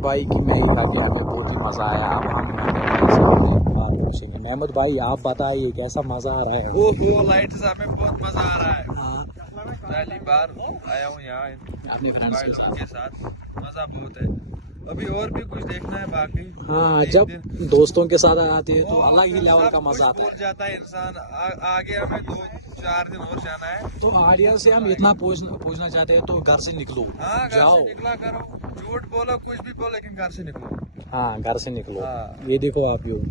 भाई की मैगी खा के हमें बहुत ही मजा आया। अब हम बात पूछेंगे। महमूद भाई आप बताइए कैसा मजा आ रहा है? वो लाइट से हमें बहुत मजा आ रहा है। हाँ, पहली बार आया हूँ यहाँ अपने फ्रेंड्स के साथ, मजा बहुत है। अभी और भी कुछ देखना है बाकी। हाँ, एक जब दिन दोस्तों के साथ आते हैं तो वो अलग ही लेवल सब का कुछ मजा आता भूल है। जाता है इंसान। आगे हमें 2-4 दिन और जाना है। तो ऑडियंस से हम इतना पूछना चाहते हैं तो घर से निकलो, हाँ, घर जाओ। से निकला करो, झूठ बोलो कुछ भी बोलो लेकिन घर से निकलो। हाँ, घर से निकलो। हाँ। ये देखो आप यो